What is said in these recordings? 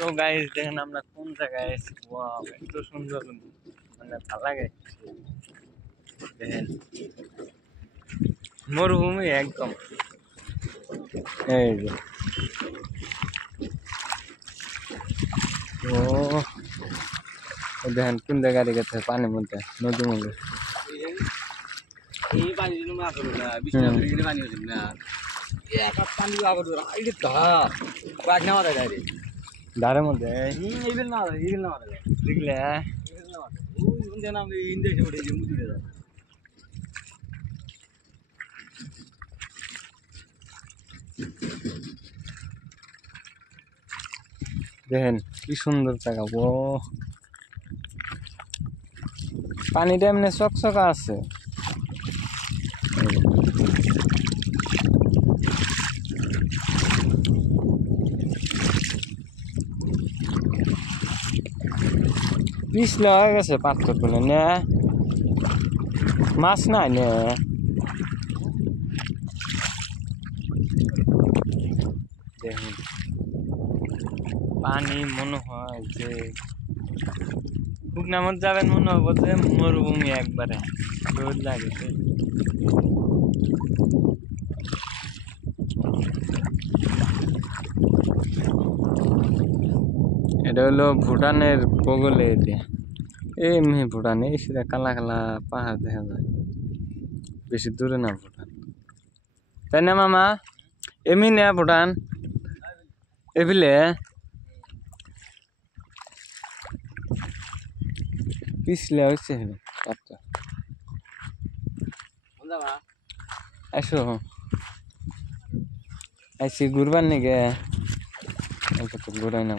তো গাইস দেখেন আমরা কোন জায়গায় আছি। ওয়াও এত সুন্দর, মানে ভালো লাগে। দেখেন মরুভূমি একদম। এই যে ও দেখেন কোন জায়গায় রেখেছে পানির মধ্যে, নদীর মধ্যে। এই পানি মাছ হলো না, বিষ্ণু পানি হচ্ছে না, এক কাপ পানি আবার আইলে বাঘ নেওয়া যায় রে ধারের মধ্যে এইবেল না এইবেল না দেখলে ওই নাম ইন্দেশে ওঠে যে মুজুরে যায়। দেখেন কি সুন্দর জায়গা। ও পানিটা এমনি চকচকা আছে। পিছলে হয়ে গেছে পাথর গুলো নে, মাছ নাই নে। দেখুন পানি মনে হয় যে শুকনামত যাবেন, মনে হবো যে মরুভূমি একবারে রোদ লাগেছে। এটা হলো ভুটানের বগলে। এটা এমনি ভুটানে সেটা কালা কালা পাহাড় দেখা যায়, বেশি দূরে না ভুটান, তাই না মামা? এমনি না ভুটান এবিলে পিছলে হচ্ছে আসো আইসি ঘুরবার নাকি ঘুরাই না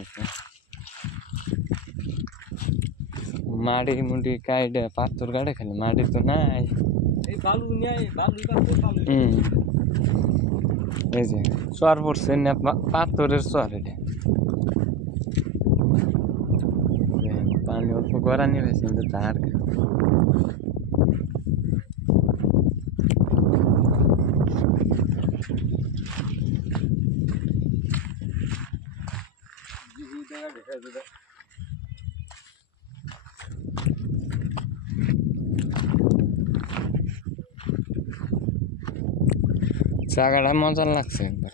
মাটি মুটি কাইডে পাথর কাটে খালি, মাটি তো নাই। এই বালু নিয়ে বালু এই যে চর পড়ছে না, পাথরের চর। এটা পানি অল্প গড়ানি হয়েছে কিন্তু তার জায়গাটা মজা লাগছে একবার।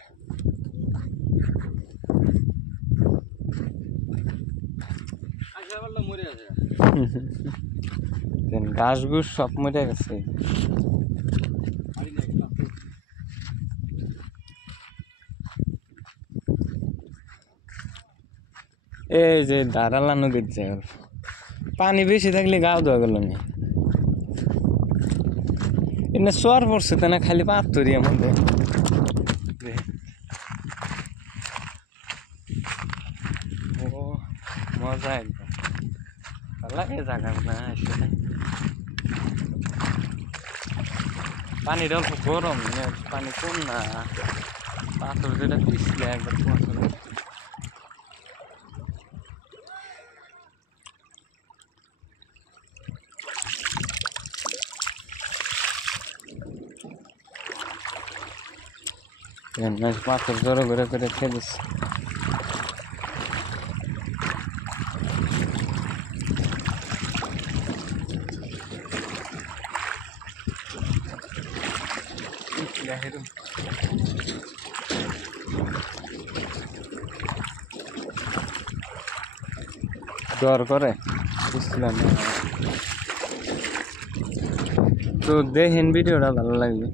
ঘাস ঘুষ সব মরে গেছে। এই যে দাঁড়ালা নদীর জায়গা, পানি বেশি থাকলে গাও দেওয়া গেল না। এনে চর পড়ছে তা না, খালি পাথরই আমাদের। ও মজা একদম ভালো লাগে জায়গা না। পানিটা অল্প গরম, পানি কম না, পাথর যেটা পিছলে একবার পাথর। পাথর জড়ো করে করে খেয়েছে। ডর করে বুঝছিলাম না। তো দেখেন ভিডিওটা ভালো লাগবে।